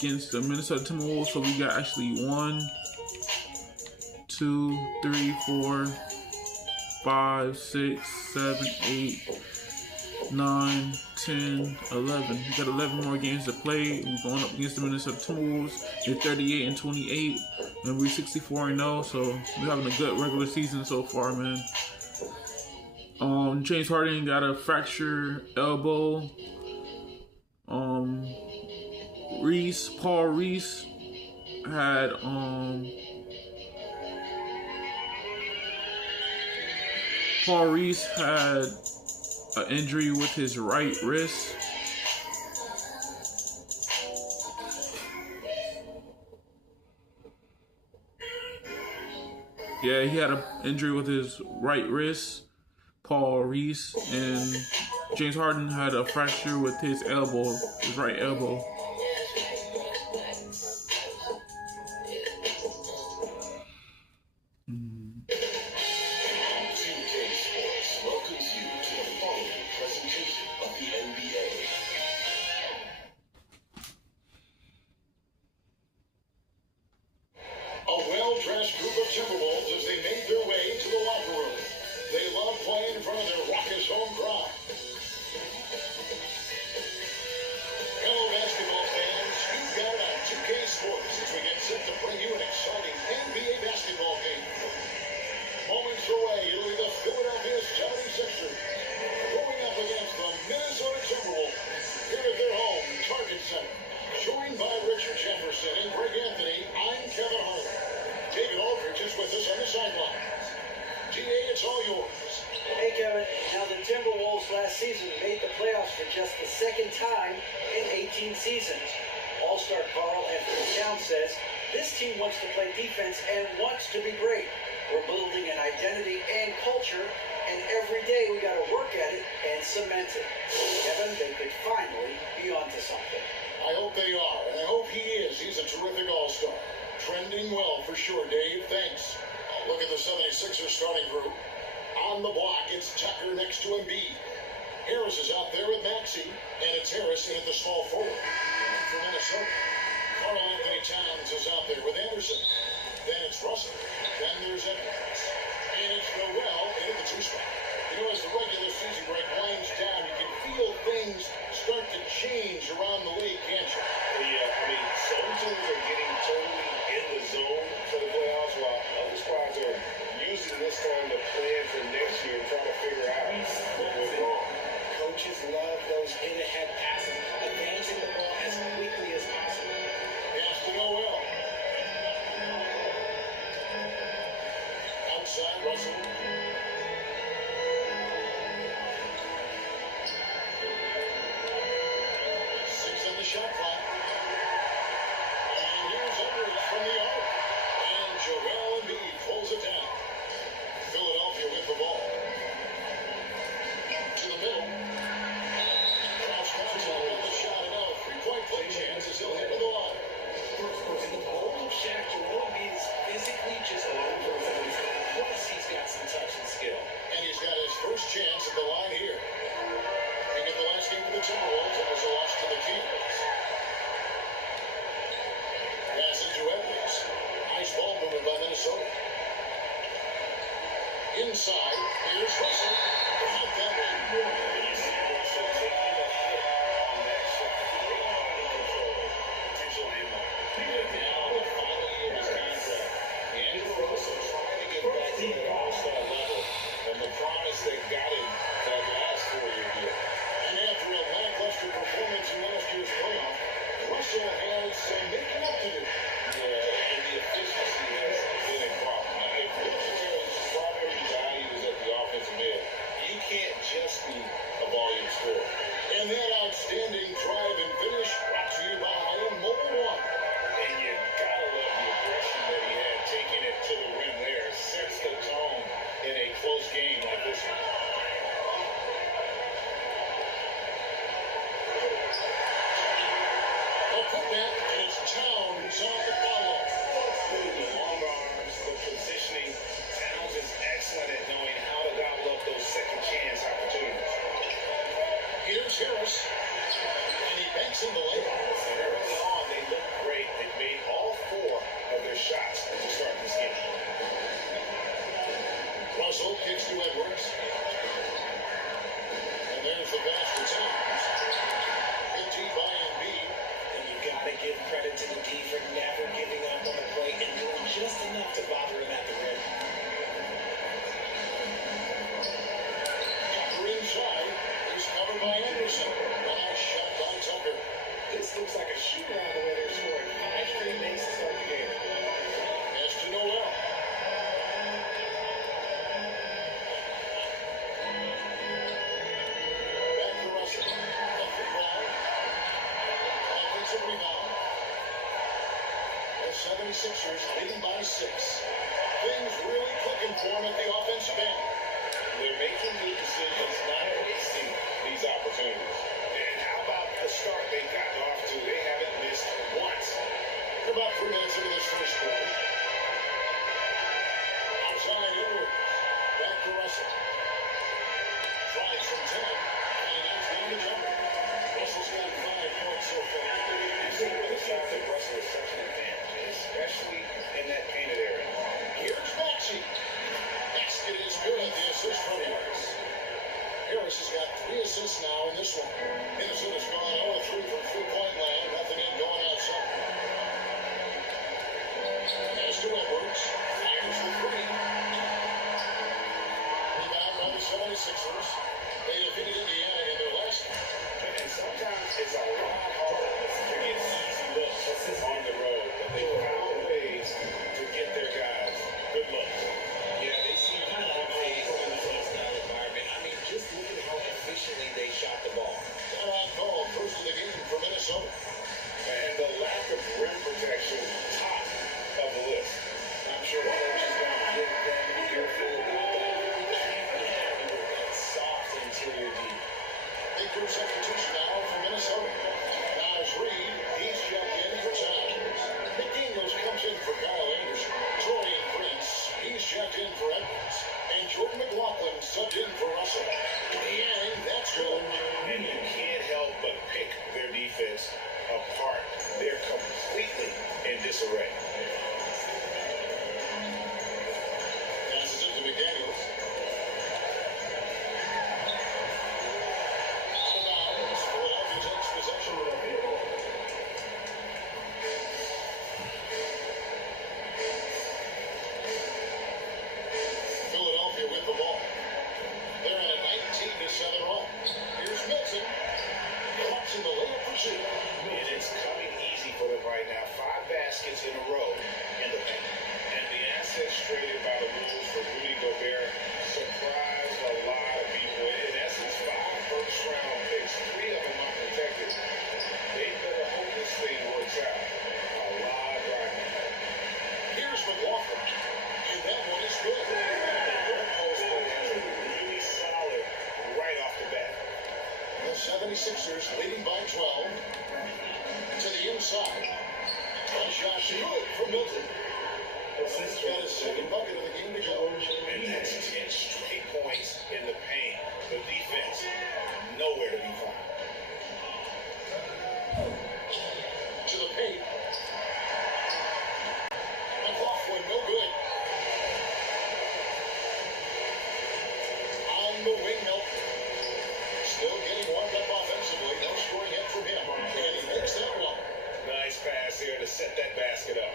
against the Minnesota Timberwolves. So we got actually 1, 2, 3, 4, 5, 6, 7, 8, 9, 10, 11. We got 11 more games to play. We're going up against the Minnesota Timberwolves. They're 38-28, and we're 64-0. So we're having a good regular season so far, man. James Harden got a fractured elbow. Paul Reese had an injury with his right wrist. Yeah, he had an injury with his right wrist, Paul Reese, and James Harden had a fracture with his elbow, his right elbow. Well-dressed group of Timberwolves as they made their way to the locker room. They love playing in front of their raucous home crowd. Hello, basketball fans. You've got it on 2K Sports as we get set to bring you an exciting NBA basketball game. Moments away, it'll be the Philadelphia 76ers going up against the Minnesota Timberwolves here at their home, Target Center. Joined by Richard Jefferson and Greg Anthony, I'm Kevin Harlan. David Aldridge is with us on the sideline. DA, it's all yours. Hey, Kevin. Now, the Timberwolves last season made the playoffs for just the second time in 18 seasons. All-star Carl Anthony Towns says this team wants to play defense and wants to be great. We're building an identity and culture, and every day we got to work at it and cement it. Kevin, they could finally be onto something. I hope they are, and I hope he is. He's a terrific all-star. Trending well for sure, Dave. Thanks. Look at the 76ers starting group. On the block, it's Tucker next to Embiid. Harris is out there with Maxey, and it's Harris in at the small forward. For Minnesota, Karl Anthony Towns is out there with Anderson. Then it's Russell. Then there's Edwards. And it's Noel in at the 2 spot. You know, as the regular season break winds down, you can feel things start to change around the league, can't you? Yeah, I mean, some teams are getting totally in the zone for the playoffs, while other squads are using this time to plan for next year and try to figure out what went wrong. Coaches love those in-ahead passes, advancing the ball as quickly as possible. Pass to Noel. Outside, Russell. Shot clock. And here's Edwards from the arc. And Joel Embiid pulls it down. Philadelphia with the ball. To the middle. Cross Thompson with the shot. And now a three-point play chance as he'll head to the line. Old Shaq, Joel Embiid is physically just over. Plus, he's got some touch and skill. And he's got his first chance at the line here. He got the last game for the Timberwolves. It was a loss to the Kings. Pass it to Edwards. Nice ball movement by Minnesota. Inside, here's Russell. Out that way. You see Russell taking a hit on that shot. They are in control. Potential landmark. Now the final year of his contract. And Russell trying to get back to the all-star level, and the promise that got him that last 4-year deal. And after a lackluster performance in last year's playoff, Russell has some making up to do. Yeah, and the efficiency has been a problem. If Richard's primary value is at the offensive end, you can't just be a volume scorer. And that outstanding drive and finish brought to you by Mobile One. And you gotta love the aggression that he had, taking it to the rim there, sets the tone in a close game like this one. Putback, and it's Towns on the follow. The long arms, the positioning. Towns is excellent at knowing how to gobble up those second chance opportunities. Here's Harris, and he banks in the layup. Early on, they looked Gotta give credit to the D for never giving up on the play and doing just enough to bother him at the rim. Tucker inside. He's covered by Anderson. Nice shot by Tucker. This looks like a shootout the way they're scoring 5 straight makes to start the game. As to Noel. Back to Russell. Left the ball. Offensive rebound. The 76ers leading by 6. Things really clicking for them at the offensive end. They're making good decisions, not wasting these opportunities. And how about the start they've gotten off to? They haven't missed once. We're about 3 minutes into this first quarter. Outside Edwards. Back to Russell. Tries from 10. And that's the end of jumper. Russell's got 5 points so far. You see where the size of Russell is such an advantage, especially in that painted area. Here's Maxey. Basket is good. The assist from Harris. Harris has got 3 assists now in this one. Minnesota's gone 0-3 from three-point land. Nothing in going outside. As to Edwards. Fires the 3. Rebound by the 76ers. They defeated Indiana in their last game. And sometimes it's a lot harder to get easy looks on the road, but they found ways to get their guys good looks. Yeah, they seem kind of on pace in this hostile environment. I mean, just look at how efficiently they shot the ball. Timeout called. First of the game for Minnesota. And the lack of rim protection, top of the list. I'm sure the coach is going to get them careful about that. Can't be happy with that soft interior D. Big group substitution now for Minnesota. Naj Reed, he's jumped in for Towns. McDaniels comes in for Kyle Anderson. Torian Prince, he's jumped in for Edwards. And Jordan McLaughlin subbed in for Russell. And that's good. And you can't help but pick their defense apart. They're completely in disarray. Passes it to McDaniels. Out of bounds. Philadelphia takes possession. Philadelphia with the ball. They're on a 19-7 run. Here's Milton. Cuts in the layup for 2. And it's coming easy for them right now. 5 baskets in a row in the paint. And the assets traded by the Wolves for Rudy Gobert surprised a lot of people. In essence, 5 first-round picks, 3 of them unprotected. They better hope this thing works out. A lot of driving. Here's McLaughlin. And that one is good. Their post play has been really solid right off the bat. The 76ers leading by 12. To the inside. One shot good for Milton. He's got his second bucket of the game to go. And that's 10 straight points in the paint. The defense, nowhere to be found. To the paint. McLaughlin, no good. On the wing, Milton. Still getting warmed up offensively. No scoring hit from him. And he makes that one. Nice pass here to set that basket up.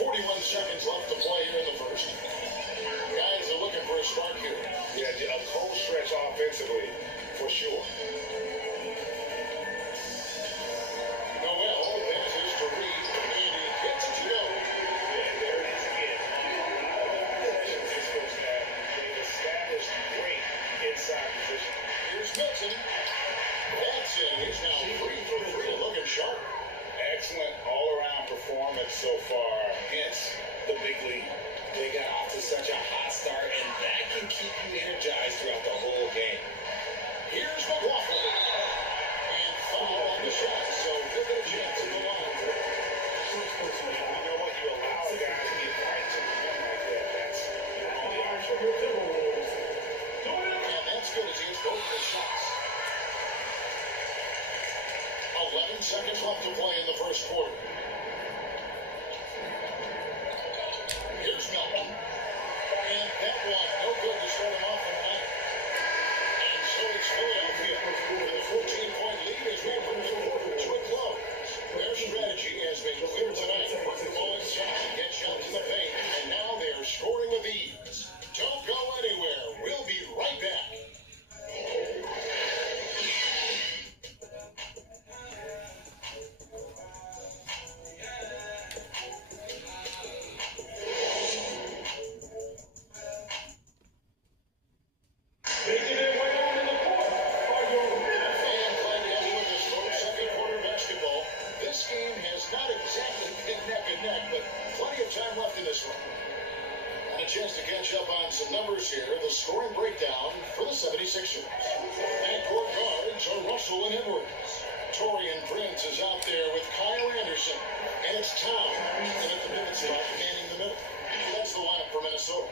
41 seconds left to play here in the first. Guys are looking for a spark here. Yeah, a cold stretch offensively, for sure. Noel passes to Reed, and he gets it to go. And there it is again. Possessions this first half. They've established great inside position. Here's Milton. That's it. He's now 3 for 3, looking sharp. Excellent all-around performance so far. Hence the big lead. They got off to such a hot start, and that can keep you energized throughout the whole game. Here's McLaughlin. And foul on the shot, so he'll get a chance to go on. You know what? You allow a guy to get right to the rim like that. That's the only option. And that's good as he hits both of his shots. 11 seconds left to play in the first quarter. Here's Melton. And that one, no good to start him off in the night. catch up on some numbers here. The scoring breakdown for the 76ers. Backcourt guards are Russell and Edwards. Torian Prince is out there with Kyle Anderson. And it's Towns and at the pivot spot, manning the middle. That's the lineup for Minnesota.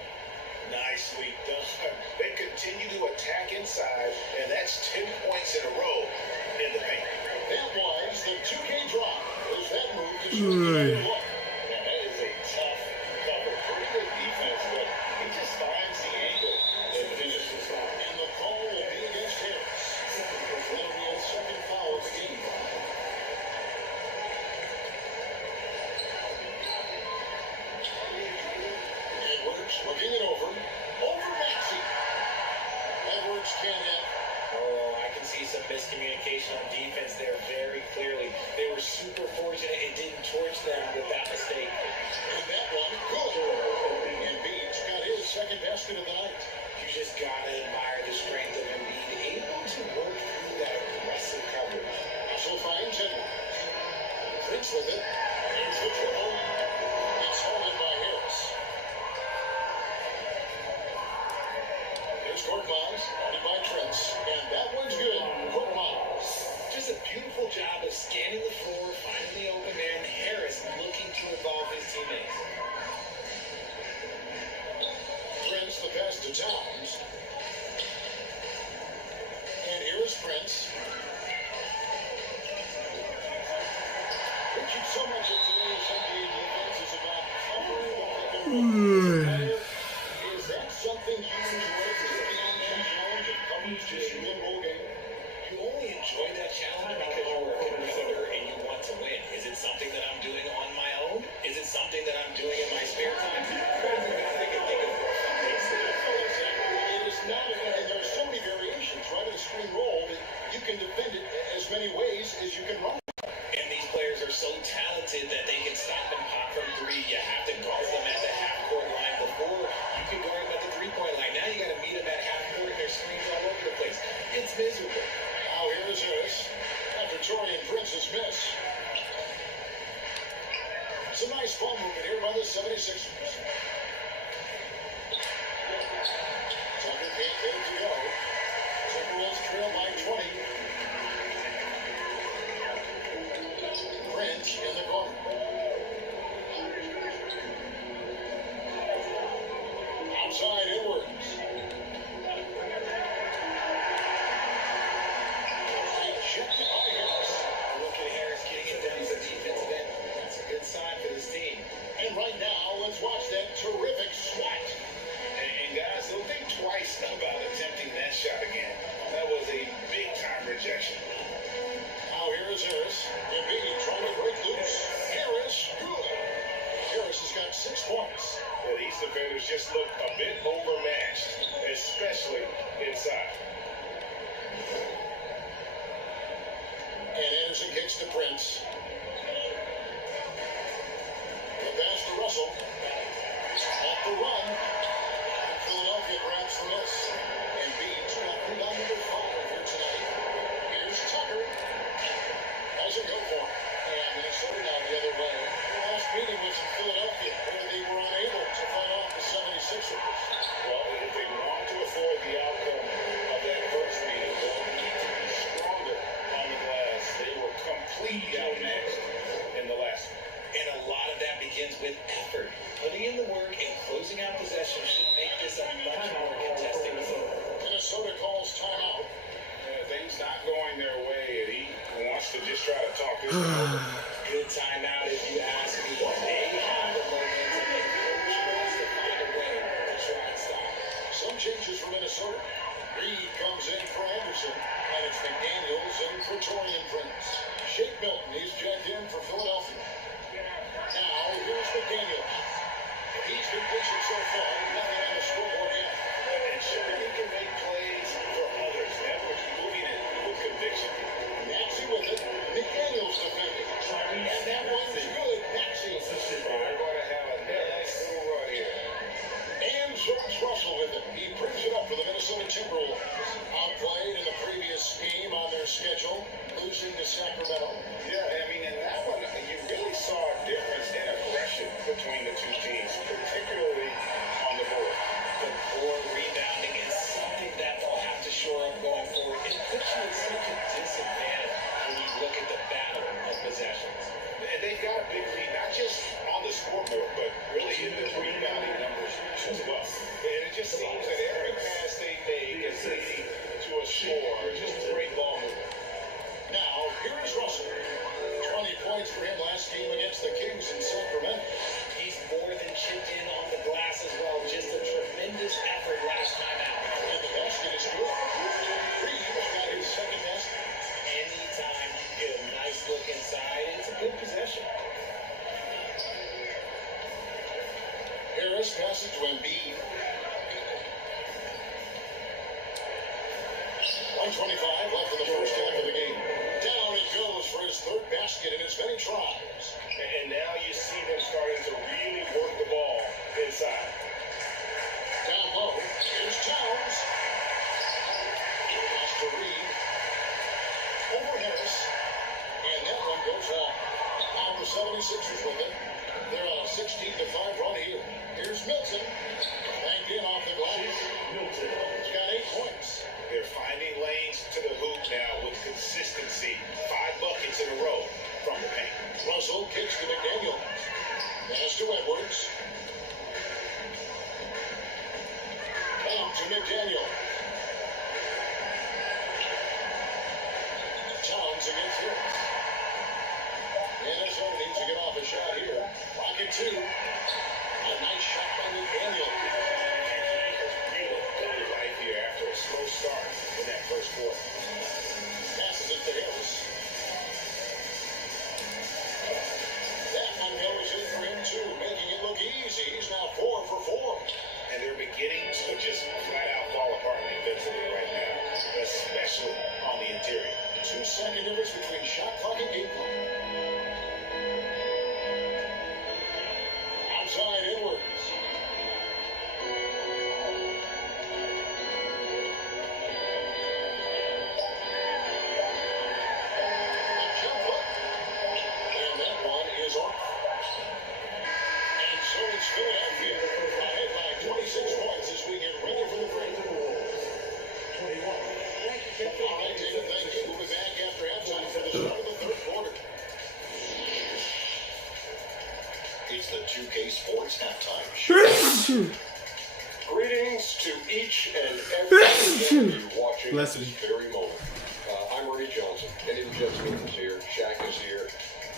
Nicely done. They continue to attack inside, and that's 10 points in a row in the paint. That was the 2K drop. As that move is another look. Now, that is a tough cover. Pretty good defense, but he just finds the angle and finishes the foul. And the call will be against Harris. That'll be his second foul of the game. Edwards looking it over. Over Maxey. Edwards can't hit. Oh, I can see some miscommunication on defense there very clearly. They were super fortunate it didn't torch them with that mistake. And that one, good. And Beach got his second basket of the night. You just gotta admire the strength of Embiid, able to work through that aggressive coverage. Russell finds Edwards. Prince with it. There's the triple. It's holded by Harris. There's Korkmaz, guarded by Prince. And that one's good. Korkmaz. Just a beautiful job of scanning the floor, finding the open man. Harris looking to involve his teammates. Prince, the pass to Towns. And here is Prince. Richard, so much of today's NBA defense is about covering the pick and roll. Is that something you enjoy, taking on that challenge of coverage just in one roll game? You only enjoy that challenge because you're a competitor and you want to win. Is it something that I'm doing on my own? Is it something that I'm doing in my spare time? I can think of worse things to do. It is not, and there are so many variations, right? A screen roll, that you can defend it as many ways as you can run. And these players are so talented that they can stop and pop from three. You have to guard them at the half-court line before you can guard them at the three-point line. Now you got to meet them at half-court and their screens all over the place. It's miserable. Now here is Harris after Torian Prince's miss. It's a nice ball movement here by the 76ers. Tucker can't get it to go. Timberwolves trail by 20. Prince in the corner. Outside Edwards. Ejected by Harris. Look at Harris getting it down to the defensive end. That's a good sign for this team. And right now, let's watch that terrific swat. And guys, don't think twice about attempting that shot again. That was a big-time rejection. Now here is Harris. Embiid trying to break loose. Harris, good. Harris has got 6 points. Yeah, these defenders just look a bit overmatched, especially inside. And Anderson kicks to Prince. The pass to Russell. Off the run. And Philadelphia grabs the miss. And Beach got rebound number 5 here tonight. Here's Tucker. Doesn't go for it. And Minnesota now the other way. The last meeting was in Philadelphia, where they were unable to fight off the 76ers. Well, if they want to avoid the outcome of that first meeting, they'll need to be stronger on the glass. They were completely outmatched in the last one. And a lot of that begins with effort. Putting in the work and closing out possession should make this a much more contested game. Minnesota calls timeout. Things not going their way, and he wants to just try to talk this one over. Good timeout if you ask me. They have the momentum and coach wants to find a way to try and stop. Some changes for Minnesota. Reed comes in for Anderson, and it's McDaniels in for Torian Prince. Shake Milton, he's checked in for Philadelphia. Now, here's McDaniels. He's been patient so far, nothing on the scoreboard yet. And sure, he can make plays for others. That's what you're looking at with conviction. Maxey with it. McDaniels defending. And that one's good. Maxey. They're going to have a nice little run here. And George Russell with it. He brings it up for the Minnesota Timberwolves. Outplayed in the previous game on their schedule, losing to Sacramento. Yeah, I mean, in that one, you really saw a difference in aggression between the two teams, particularly on the board. just on the scoreboard, but really in the rebounding numbers as well. And it just seems that every pass they make is leading to a score. Just great ball movement. Now, here is Russell. 20 points for him last game against the Kings in Sacramento. He's more than chipped in on the glass as well. Just a tremendous effort last time out. And the basket is good. Reeves got his second basket. Anytime you get a nice look inside, it's a good possession. Harris passes to Embiid. 1:25 left in the first half of the game. Down it goes for his third basket in as many tries. And now you see them starting to really work the ball inside. Down low, here's Towns. Pass to Reed. Over Harris. And that one goes off. Now the 76ers with it. They're on a 16-5 run here. Here's Milton. Banked in off the glass. Milton. He's got 8 points. They're finding lanes to the hoop now with consistency. 5 buckets in a row from the paint. Russell kicks to McDaniel. Pass to Edwards. Down to McDaniel. Towns against him. Minnesota needs to get off a shot here. Rocket 2. A nice shot by McDaniel. Really done it right here after a slow start in that first quarter. Passes it to Harris. That one goes in for him too, making it look easy. He's now 4 for 4. And they're beginning to just flat out fall apart defensively right now, especially on the interior. 2-second difference between shot clock and game clock. Outside Edwards. A jump hook. And that one is off. And so it's Philadelphia ahead by 26 points as we get ready for the break. All right, David, thank you. We'll be back after halftime for the start of the third quarter. It's the 2K Sports halftime show. Greetings to each and every one of you watching at Bless this me. very moment. I'm Ray Johnson. Kenny the Jet Smith is here. Shaq is here.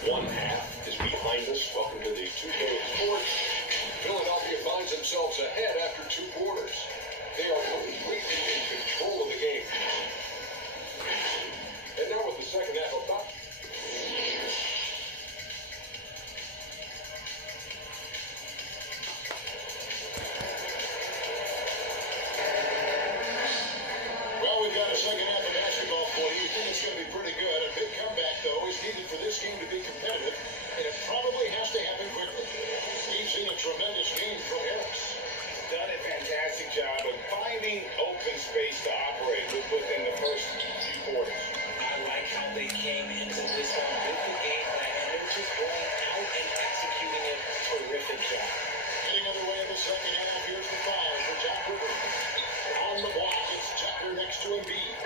One half is behind us. Welcome to the 2K Sports. Philadelphia finds themselves ahead after 2 quarters. They are completely in control of the game. And now with the second half about. Well, we've got a second half of basketball for you. We think it's going to be pretty good. A big comeback, though, is needed for this game to be competitive, and it probably has to happen quickly. We've seen a tremendous game from Harris. Done a fantastic job of finding open space to operate within the first few quarters. I like how they came into this one with the game plan, and they're just going out and executing it. Terrific job. Getting underway in the second half. Here's the foul for Jack River. On the block, it's Tucker next to Embiid.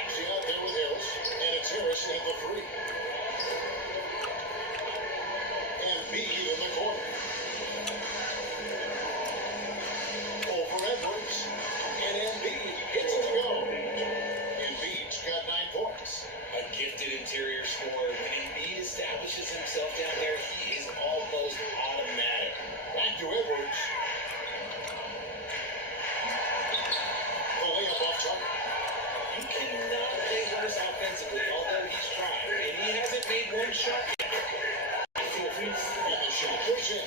Axing out there with Harris, and it's Harris in the 3. Embiid in the corner. Over Edwards, and Embiid hits it to go. Embiid's got 9 points. A gifted interior scorer. When Embiid establishes himself down there, he is almost automatic. Back to Edwards. The layup off Tucker. You cannot play worse offensively, although he's tried. And he hasn't made one shot yet. And the shot goes in.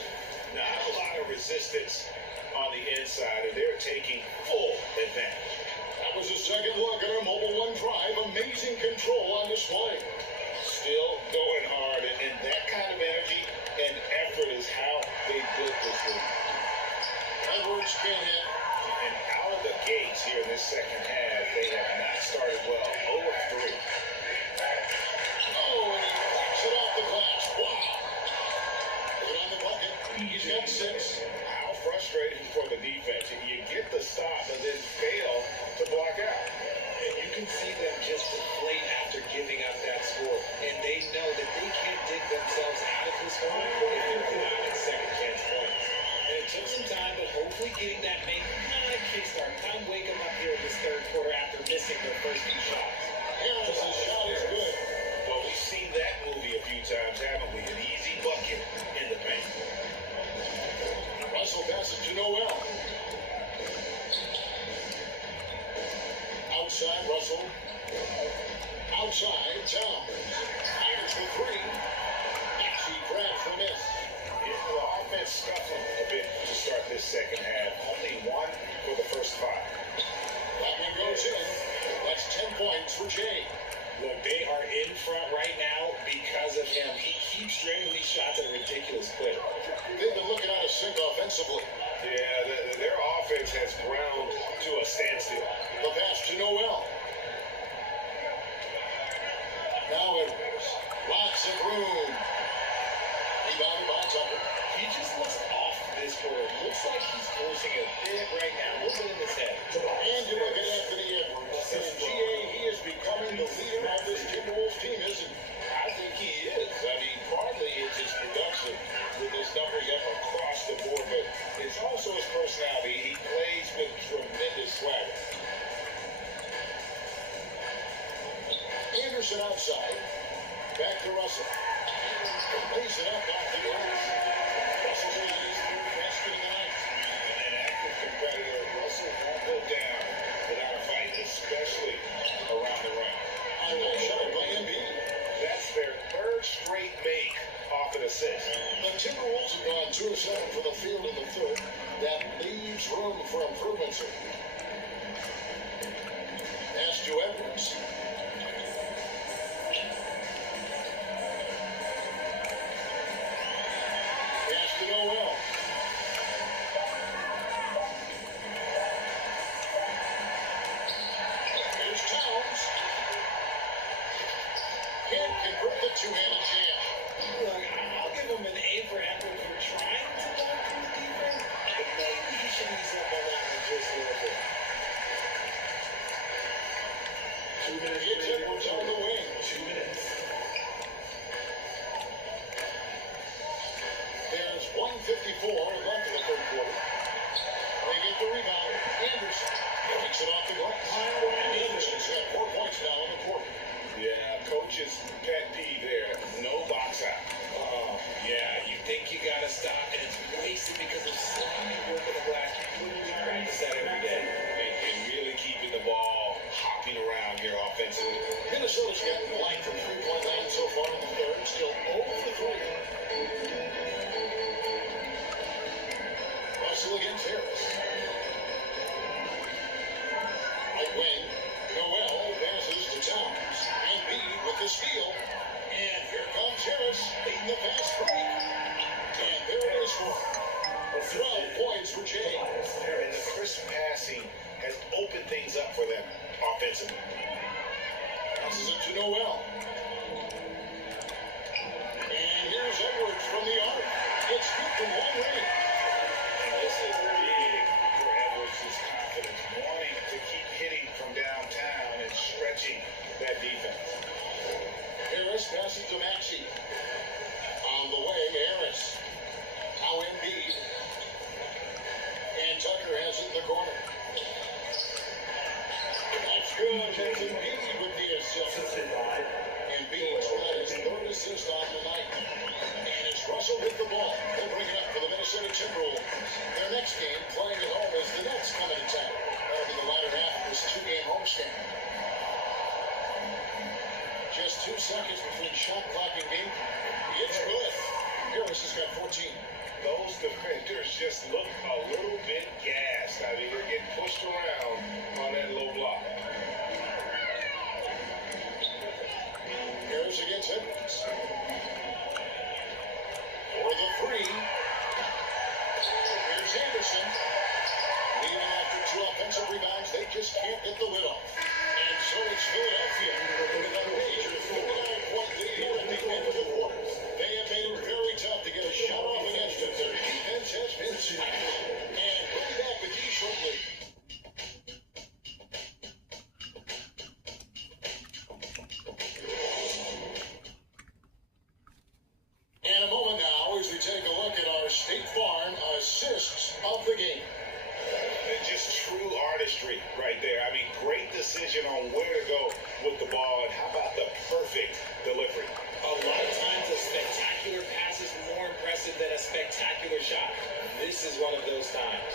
Not a lot of resistance on the inside, and they're taking full advantage. That was a second look at our Mobile One drive. Amazing control on display. Still going hard, and that kind of energy and effort is how they built this league. Edwards can't hit. And out of the gates here in this second half, they have not started well. 0-3. Oh, and he knocks it off the glass. Wow. Put it on the bucket. He's got 6. How frustrating for the defense. You get the stop and then fail to block out. And you can see them just deflate after giving up that score. And they know that they can't dig themselves out of this one if keep straining these shots at a ridiculous clip. They've been looking out of sync offensively. Yeah, their offense has ground to a standstill. The pass to Noel. Now Edwards. Lots of room. Rebounded by Tucker. He just looks off this quarter. Looks like he's forcing a bit right now. A little bit in his head. And you look at Anthony Edwards. And GA, he is becoming the leader of this Timberwolves team, isn't he? I think he is. I mean, partly it's his production with his numbers up across the board, but it's also his personality. He plays with tremendous swagger. Anderson outside. Back to Russell. Lays it up off the glass. Russell's got his third basket of the night. An active competitor, Russell won't go down without a fight, especially around the rim. On that shot by Embiid. That's their third straight make off an assist. The Timberwolves have gone 2 of 7 from the field in the third. That leaves room for improvement. Pass to Edwards. Pass to Noel. Here's Towns. Can't convert the two-handed jam. Look, I'll give him an A for effort for trying to block through the defense, but maybe he should ease up on that one just a little bit. 2 minutes. It's Edwards on the wing. 2 minutes. There's 1:54 left in the third quarter. They get the rebound. Anderson takes it off the glass. Anderson's got 4 points now in the quarter. Yeah, coach's pet peeve there. No box out. Oh, yeah, you think you gotta stop, and it's wasted because of sloppy work on the glass. You literally practice that every day. And really keeping the ball hopping around here offensively. Minnesota's gotten light from three-point line so far in the third. Still 0 for 3. Russell against Harris. Right wing. Noel passes to Towns. Embiid with the steal. And here comes Harris leading the fast break. And there it is for 12 points for Jay. And the crisp passing has opened things up for them offensively. Passes it to Noel. And here's Edwards from the arc. It's good from long range. And this is big for Edwards' confidence, wanting to keep hitting from downtown and stretching that defense. Harris passes to Maxey. On the way, Harris. Now Embiid. And Tucker has it in the corner. That's good. That's Embiid with the assist. Embiid's got his third assist on the night. And it's Russell with the ball. They'll bring it up for the Minnesota Timberwolves. Their next game, playing at home, is the Nets coming to town. That'll be the latter half of this 2-game homestand. Just 2 seconds between shot clock and game. It's good. Harris has got 14. Those defenders just look a little bit gassed. I mean, they're getting pushed around on that low block. Harris against Edwards. For the three. Here's Anderson. Leaving after 2 offensive rebounds. They just can't get the lid off. And so it's Philadelphia with a major 49-point lead here at the end of the quarter. They have made it very tough to get a shot off against them. Their defense has been smashed. And we'll be back with you shortly. And a moment now as we take a look at our State Farm assists of the game. And just true artistry right there. I mean, great decision on where to go with the ball, and how about the perfect delivery? A lot of times a spectacular pass is more impressive than a spectacular shot. This is one of those times.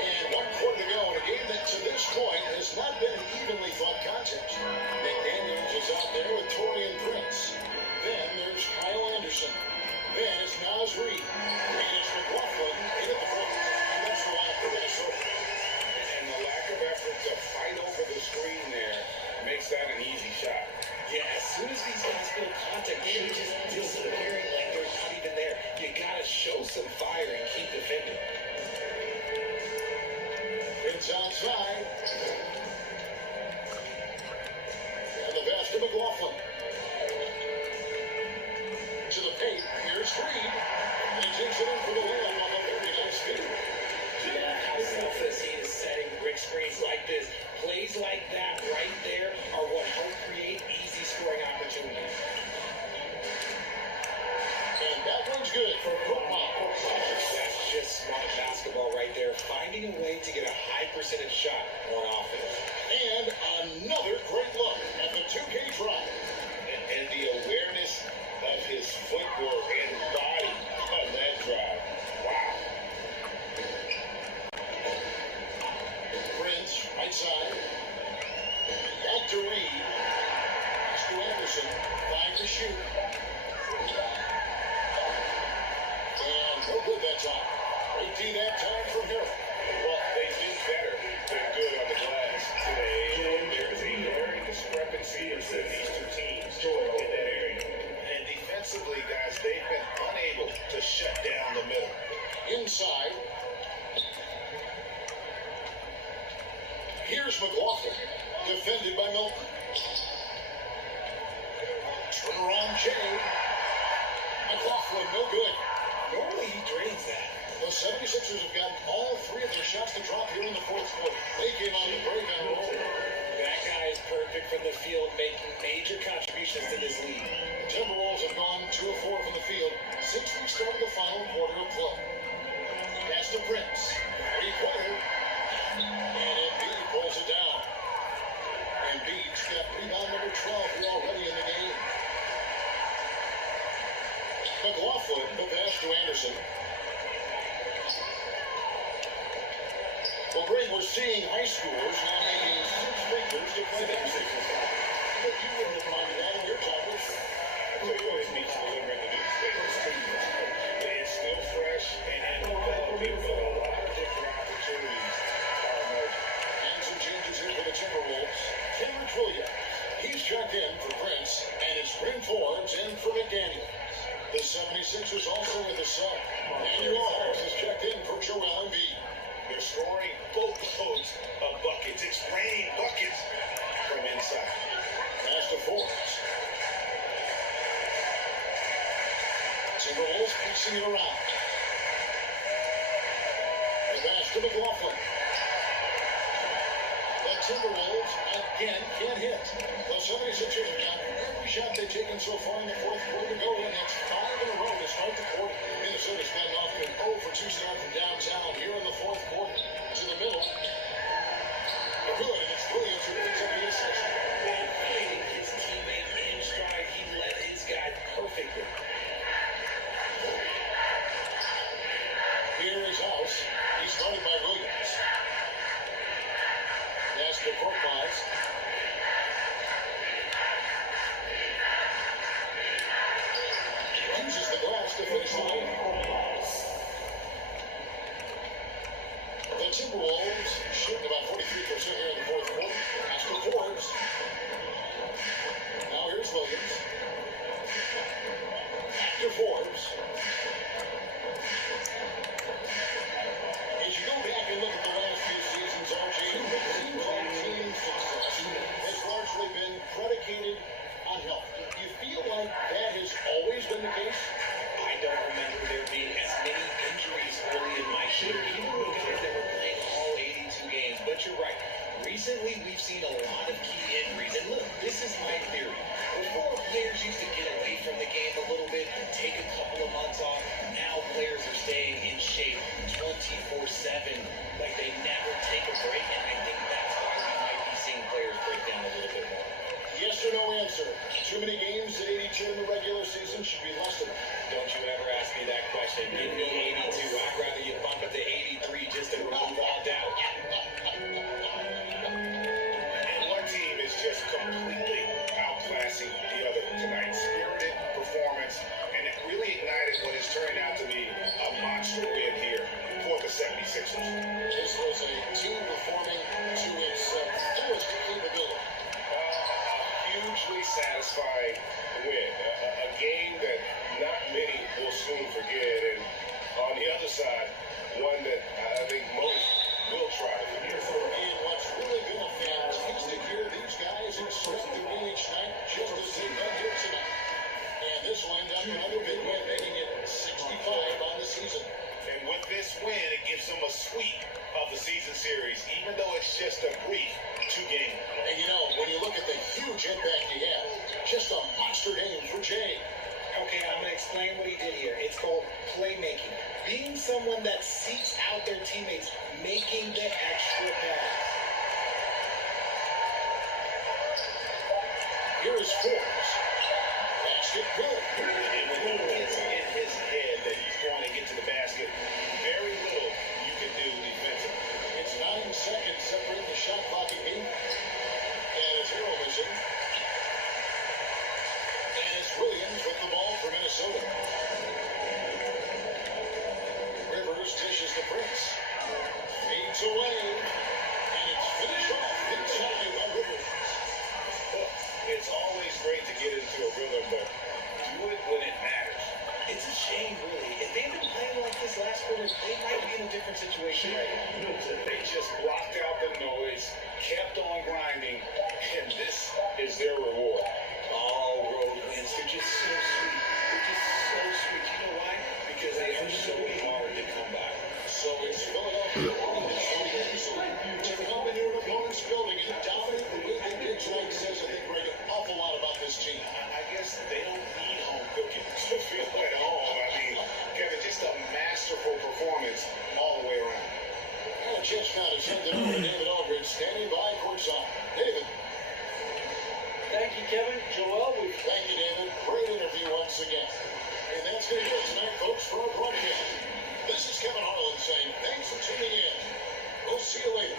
And 1 quarter to go in a game that to this point has not been an evenly fought contest. McDaniels is out there with Torian Prince. Then there's Kyle Anderson. Then it's Naz Reid. And it's McLaughlin in at the front. And that's the lineup for Minnesota. And the lack of effort to fight over the screen there makes that an easy shot. Yeah, as soon as these guys feel contact, good for Brookmont. That's just smart basketball right there. Finding a way to get a high percentage shot on offense. And another great look at the 2K drive. And the awareness of his footwork and body on that drive. Wow. Prince, right side. Back to Reed. Pass to Anderson. 5 to shoot. And no good that time. Great D that time from Harrell. Well, they did better than good on the glass today. And there's a very discrepancy between these two teams in that area. And defensively, guys, they've been unable to shut down the middle. Inside. Here's McLaughlin. Defended by Milton. Turn around Jay. McLaughlin, no good. Normally he drains that. The 76ers have gotten all 3 of their shots to drop here in the fourth quarter. They came on the break on a roll. That guy is perfect from the field, making major contributions to this league. The Timberwolves have gone 2 of 4 from the field since we started the final quarter of play. Pass to Prince. 3-pointer. And Embiid pulls it down. Embiid's got rebound number 12 here already in the game. McLaughlin, the pass to Anderson. Well, Greg, we're seeing high schoolers now making 6 figures to play their Sixers. But you wouldn't have minded that in your time. So you always need to deliver in the newspapers. It's still fresh and developing, but a lot of different opportunities are emerging. And some changes here for the Timberwolves. Henry Trillia, he's checked in for Prince, and it's Bryn Forbes in for McDaniel. The 76ers also with a sub. Daniel Hobbs is checked in for Joel Embiid. They're scoring boatloads of buckets. It's raining buckets from inside. Pass to Forbes. Timberwolves passing it around. The pass to McLaughlin. The Timberwolves again can't hit. The 76ers have got every shot they've taken so far in the fourth quarter to go, and that's 5 in a row to start the quarter. Minnesota's gotten off to an 0 for 2 start from downtown here in the fourth quarter. To the middle. Good, and it's Williams who picks up the assist. And finding his teammate in stride, he led his guy perfectly. Here is House. He's started by Williams. That's the Korkmaz. Uses the glass to finish the game. The Timberwolves shooting about 43% here in the fourth quarter. That's to Forbes. Now here's Williams. Back to Forbes. As you go back and look at the last few seasons, RJ, it seems like team success has largely been predicated on health. Do you feel like that has always been the case? I don't remember there being as many injuries early in my career, even with guys that were playing all 82 games. But you're right. Recently, we've seen a lot of key injuries. And look, this is my theory. Before, players used to get away from the game a little bit, take a couple of months off. Now players are staying in shape 24/7, like they never take a break. And I think that's why we might be seeing players break down a little bit more. Yes or no answer. Too many games at 82 in the regular season should be less than that. Don't you ever ask me that question. Give me 82. I'd rather you bump it to 83 just to remove all doubt. And one team is just completely outclassing the other tonight. Spirited performance, and it really ignited what has turned out to be a monster win here for the 76ers. This was a team performing to its fullest capability. Hugely satisfying win. A game that not many will soon forget. And on the other side, one that I think most will try to forget. And what's really been a fantastic year, these guys expect to win each night just as they did tonight. And this will end up another big win, making it 65 on the season. And with this win, it gives them a sweep of the season series, even though it's just a brief 2-game. And you know, when you look at the huge impact he had, just a monster game for Jay. Okay, I'm going to explain what he did here. It's called playmaking. Being someone that seeks out their teammates, making the extra pass. Here is Forbes. Basket good. And when he gets in his head that he's going to get to the basket, very little you can do defensively. It's 9 seconds separating the shot clock again. And it's Hero missing. And it's Williams with the ball for Minnesota. Rivers dishes to Prince. Fades away. And it's finished off inside by Rivers. It's always great to get into a rhythm, but do it when it matters. It's a shame, really. If they'd been playing like this last quarter, they might be in a different situation right now. They just blocked out the noise, kept on grinding, and this is their reward. Oh, road wins. They're just so sweet. They're just so sweet. You know why? Because they are so hard to come by. So it's Philadelphia on this easily to come in your opponent's building and dominate the way they did tonight says I think an awful lot about this team. I guess they don't need home cooking to feel at home. I mean, Kevin, just a masterful performance all the way around. And a chance now to send it over to David Aldridge standing by courtside. David. Thank you, Kevin. Joel, Thank you, David. Great interview once again. And that's going to do it tonight, folks, for our broadcast. This is Kevin Harlan saying thanks for tuning in. We'll see you later.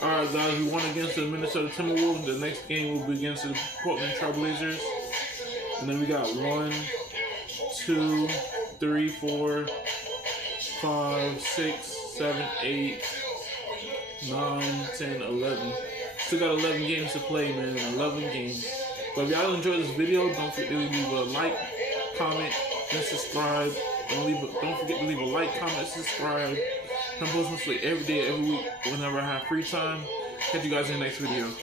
Alright guys, we won against the Minnesota Timberwolves. The next game will be against the Portland Trailblazers. And then we got 1, 2, 3, 4, 5, 6, 7, 8, 9, 10, 11. Still got 11 games to play, man. 11 games. But if y'all enjoyed this video, don't forget to leave a like, comment, and subscribe. Don't forget to leave a like, comment, subscribe. I'm posting mostly every day, every week, whenever I have free time. Catch you guys in the next video.